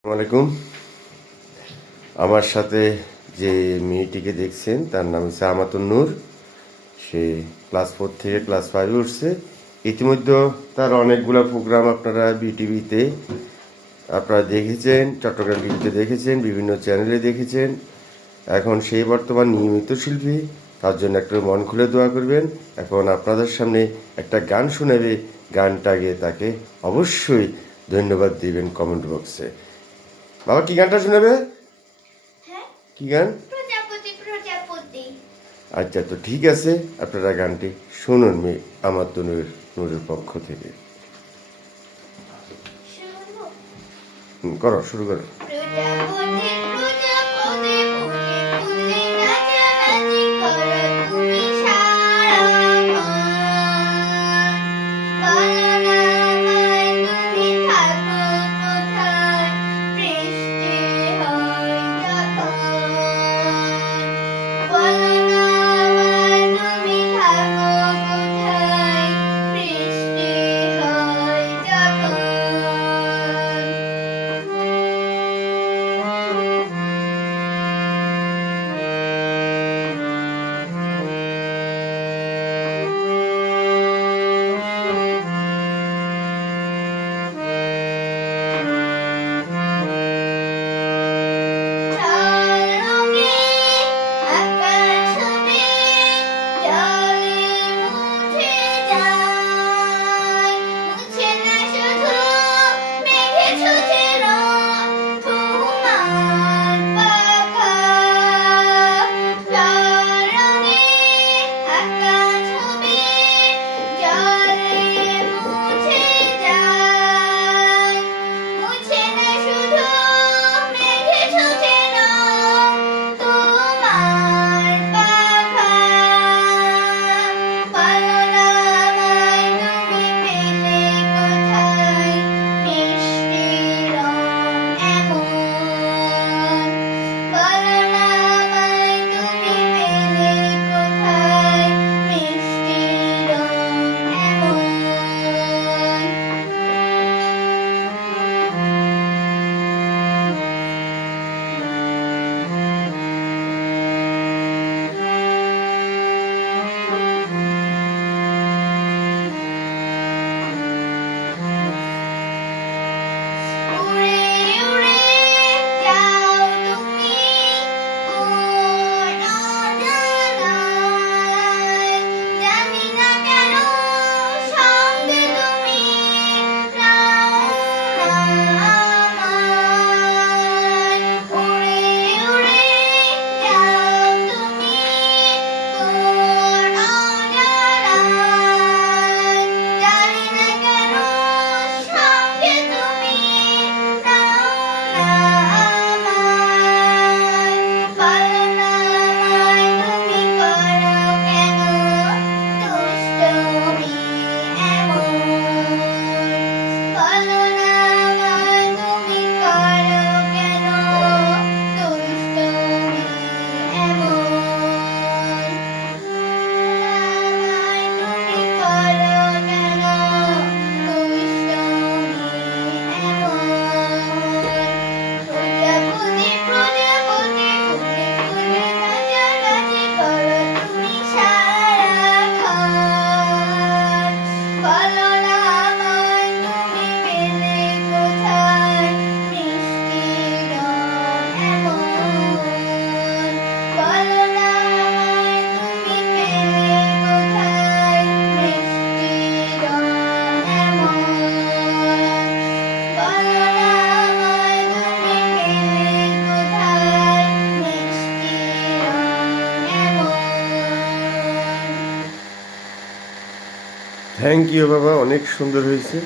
আসসালামাইকুম। আমার সাথে যে মেয়েটিকে দেখছেন তার নাম হচ্ছে আমাতুন নূর। সে ক্লাস 4 থেকে ক্লাস 5 উঠছে। ইতিমধ্যে তার অনেকগুলো প্রোগ্রাম আপনারা বিটিভিতে আপনারা দেখেছেন, চট্টগ্রাম টিভিতে দেখেছেন, বিভিন্ন চ্যানেলে দেখেছেন। এখন সেই বর্তমান নিয়মিত শিল্পী, তার জন্য একটু মন খুলে দোয়া করবেন। এখন আপনাদের সামনে একটা গান শোনাবে, গানটা গিয়ে তাকে অবশ্যই ধন্যবাদ দিবেন কমেন্ট বক্সে। বাবা কি গানটা শোনাবে? কি গান? প্রজাপতি প্রজাপতি। আচ্ছা, তো ঠিক আছে, আপনারা গানটি শুনুন আমার তো নূরের পক্ষ থেকে। করো, শুরু করো। প্রজাপতি প্রজাপতি ফুলে ফুলে নাচানাচি করো তুমি সারাক্ষণ। বলো না আমায় তুমি থাকো কোথায়, বৃষ্টি হয় যখন। বলো না আমায় তুমি থাকো কোথায়, বৃষ্টি হয় যখন। থ্যাংক ইউ বাবা, অনেক সুন্দর হয়েছে।